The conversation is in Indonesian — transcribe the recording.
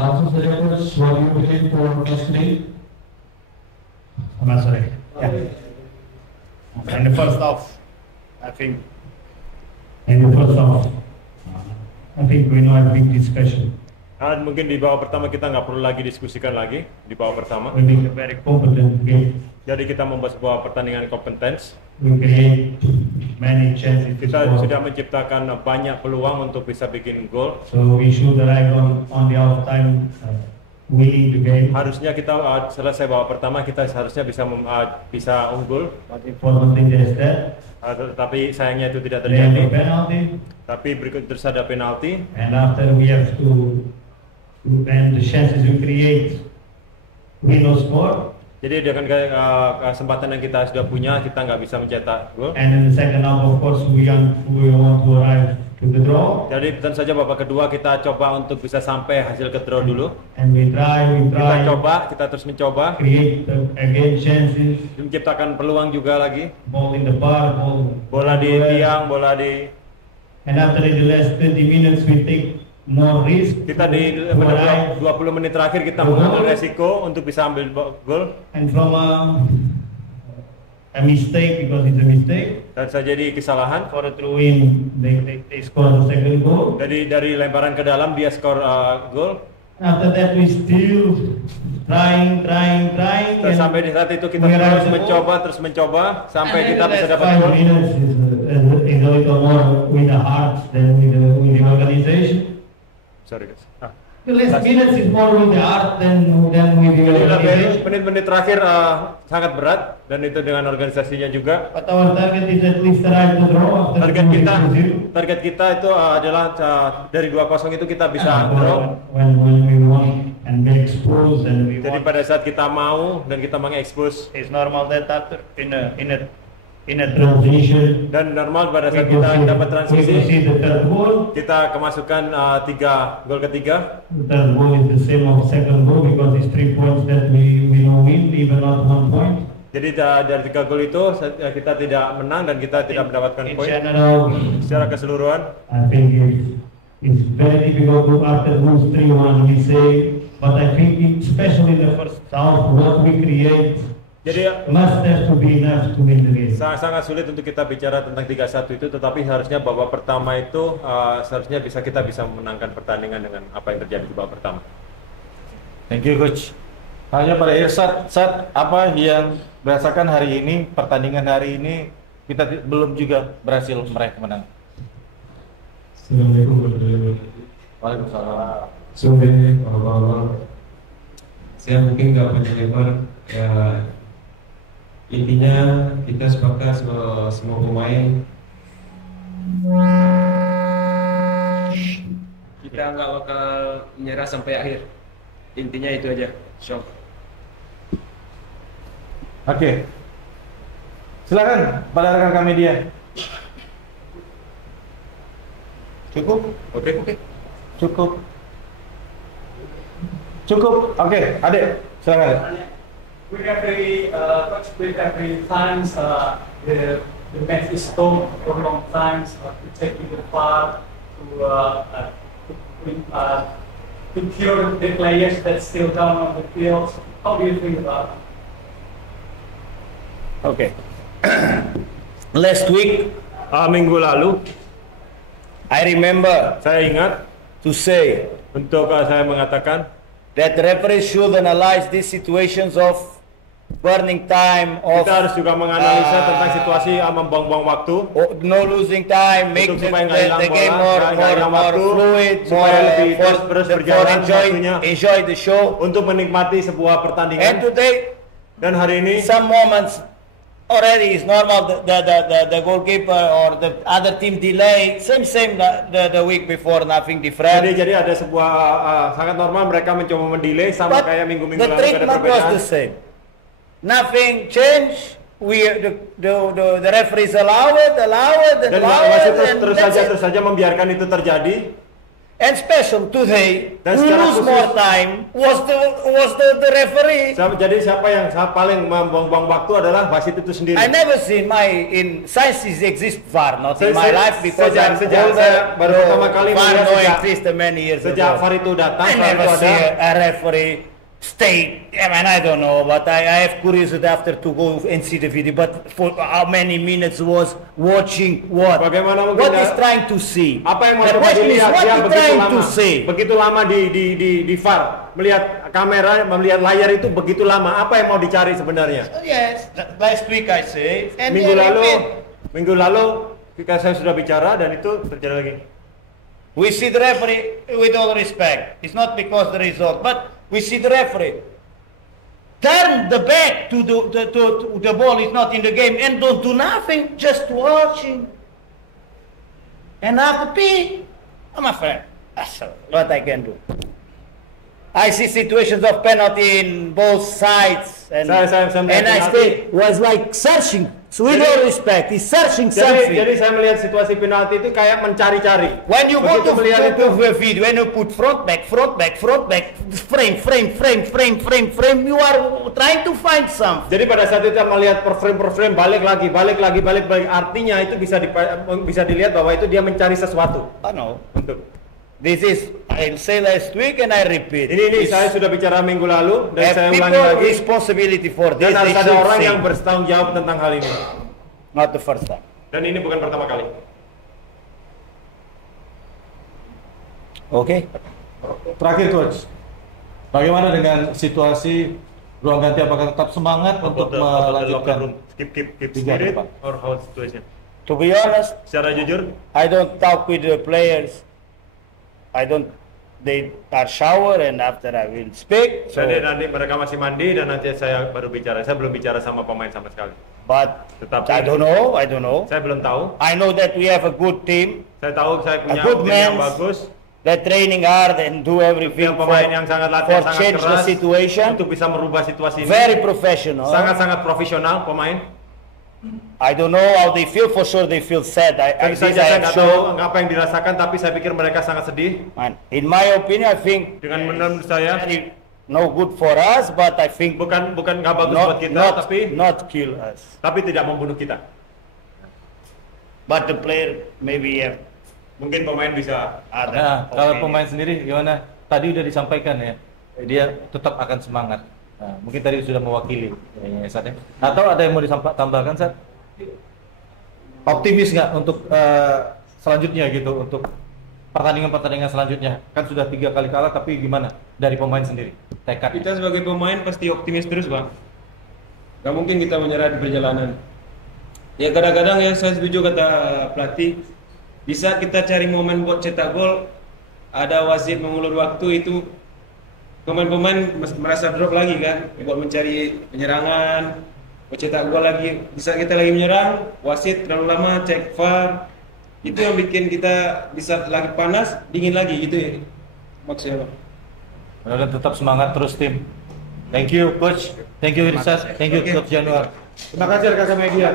Langsung saja coach, what do you believe for match today? I'm sorry. Yeah. In the first half, I think. In the first half, I think we know a big discussion. Dan mungkin di babak pertama kita nggak perlu lagi diskusikan lagi di babak pertama. We make a very competent game. Jadi kita membuat sebuah pertandingan kompetens. We create many chances. Kita sudah menciptakan banyak peluang untuk bisa bikin gol. So we should arrive on the half time winning the game. Harusnya kita selesai babak pertama kita seharusnya bisa unggul. But important thing is that. Tapi sayangnya itu tidak We have terjadi. a penalty. Tapi berikut terus ada penalti. And after we have to and the chances we create, we no score. Jadi dengan kesempatan yang kita sudah punya, kita nggak bisa mencetak gol. And in the second half, of course, we want to arrive to the draw. Jadi tentu saja babak kedua kita coba untuk bisa sampai hasil ke draw dulu. And we try. Kita terus mencoba. Create again chances. Menciptakan peluang juga lagi. Ball in the bar, bola di tiang, bola di. And after the last 20 minutes, we take more risk. Kita di 20 menit terakhir kita mengambil resiko untuk bisa ambil gol. And from a mistake, because it's a mistake. Dan saya jadi kesalahan. For a throw in, they score the second goal. Dari lemparan ke dalam dia skor gol. After that we still trying. Dan sampai di saat itu kita terus mencoba sampai kita bisa dapat gol. 5 minutes is a little more with the heart than with the organization. Sorry guys. The last minutes is more with the heart than with the organization. Menit-menit terakhir sangat berat dan itu dengan organisasinya juga. But our target is at least try to draw after target kita itu adalah dari 2-0 itu kita bisa draw. When we want and be exposed and we Jadi pada saat kita mau dan kita mengekspos, it's normal that after in a transition dan normal pada saat kita dapat transisi kita kemasukan 3 gol ketiga. The third goal is the same of second goal because it's 3 points that we know win even not 1 point. Jadi dari 3 gol itu kita tidak menang dan kita tidak mendapatkan poin. Secara keseluruhan, I think it's very difficult to after lose 3-1 we say, but I think especially the first half what we create. Jadi must have to be enough to win the game. Sangat sulit untuk kita bicara tentang 3-1 itu, tetapi harusnya babak pertama itu seharusnya kita bisa memenangkan pertandingan dengan apa yang terjadi di babak pertama. Thank you coach. Hanya pada saat apa yang berdasarkan hari ini, pertandingan hari ini kita belum juga berhasil meraih kemenangan. Assalamualaikum warahmatullahi wabarakatuh. Waalaikumsalam. Sore, abang-abang. Saya mungkin nggak banyak lebar. Ya, intinya kita sepakat semua pemain kita nggak bakal menyerah sampai akhir. Intinya itu aja. Show. Oke. Silakan pada rekan media. Cukup? Oke. Cukup. Oke, Adek, silakan. With every times the match is stopped for long times to take it apart to cure the players that still down on the field. How do you think about it? Oke. Last week, minggu lalu, I remember saya ingat to say untuk saya mengatakan that the referee should analyze these situations of burning time, of kita harus juga menganalisa tentang situasi membuang-buang waktu, no losing time, make the game more fluid, supaya lebih terus berjalan enjoy the show, untuk menikmati sebuah pertandingan. And today, dan hari ini, some moments already is normal. The goalkeeper or the other team delay, same the week before, nothing different. Jadi ada sebuah sangat normal mereka mencoba mendelay sama kayak minggu-minggu lalu. The treatment was the same. Nothing changed. The referees allow it. Dan wasit terus saja membiarkan itu terjadi. And special today, Dan who secara lose khusus- more time was the referee. Jadi siapa yang paling membuang waktu adalah wasit itu sendiri. I never seen in science exist VAR, not in my life because I'm sejak older. saya baru pertama kali VAR melihat no sejak- existed many years Sejak ago. VAR itu datang, I VAR never itu see ada. a referee stay. I mean, I don't know, but I have curiosity after to go and see the video. But for how many minutes was watching what? Bagaimana mungkin What ya- is trying to see? Apa yang mau The coba question is dilihat? what Dia he begitu trying lama, to say? begitu lama di VAR, melihat kamera, melihat layar itu begitu lama. Apa yang mau dicari sebenarnya? Yes, last week I say, and Minggu then lalu, repeat. minggu lalu ketika saya sudah bicara dan itu terjadi lagi. We see the referee with all respect. It's not because the result, but we see the referee turn the back to the ball is not in the game and don't do nothing, just watching. And happy, my friend. That's what I can do. I see situations of penalty in both sides, and Saya and I penalti. stay was like searching. So with all respect, he's searching something. Jadi saya melihat situasi penalti itu kayak mencari-cari. When you go Begitu to melihat itu, the video, when you put front back, frame, you are trying to find something. jadi pada saat itu kita melihat per frame, balik lagi. Artinya itu bisa dilihat bahwa itu dia mencari sesuatu. I know. Untuk This is, I say last week and I repeat. ini saya sudah bicara minggu lalu dan saya Have ulangi people lagi. responsibility for this. Dan harus They ada should orang say. yang bertanggung jawab tentang hal ini. Not the first time. Dan ini bukan pertama kali. Okay. Terakhir coach, bagaimana dengan situasi ruang ganti? Apakah tetap semangat untuk melanjutkan Keep Tiga spirit depan. or how situation? To be honest, Secara jujur, I don't talk with the players. They are shower and after I will speak. So, jadi nanti mereka masih mandi dan nanti saya baru bicara. Saya belum bicara sama pemain sama sekali. but Tetapi I don't know. saya belum tahu. I know that we have a good team. Saya tahu saya punya good tim yang man. bagus. They're training hard and do everything Punya pemain yang sangat latihan, for sangat change the keras situation. untuk bisa merubah situasi ini. Very professional. Sangat-sangat profesional pemain. I don't know how they feel. For sure, they feel sad. Tentu This saja I saya am nggak sure. tahu apa yang dirasakan, tapi saya pikir mereka sangat sedih. And in my opinion, I think Dengan menurut saya, very no good for us, but I think bukan nggak bagus buat kita, tapi kill us. tidak membunuh kita. But the player maybe have Mungkin pemain bisa. other. Nah, kalau opinion. pemain sendiri gimana? Tadi udah disampaikan ya, dia tetap akan semangat. Nah, mungkin tadi sudah mewakili ya, Sat, ya. Atau ada yang mau ditambahkan, Sat? Optimis nggak untuk selanjutnya gitu, untuk pertandingan selanjutnya? Kan sudah 3 kali kalah, tapi gimana dari pemain sendiri? Tekad. Kita sebagai pemain pasti optimis terus, Bang. Gak mungkin kita menyerah di perjalanan. Ya kadang-kadang yang saya setuju kata pelatih, di saat kita cari momen buat cetak gol, ada wasit mengulur waktu, itu pemain-pemain merasa drop lagi kan, buat mencari penyerangan, buat cetak gol lagi. Di saat kita lagi menyerang, wasit terlalu lama cek VAR, itu yang bikin kita bisa lagi panas, dingin lagi gitu ya maksudnya, Bang. Mudah-mudahan tetap semangat terus tim. Thank you coach, thank you Irsat, thank you Coach Januar. Terima kasih rekan media.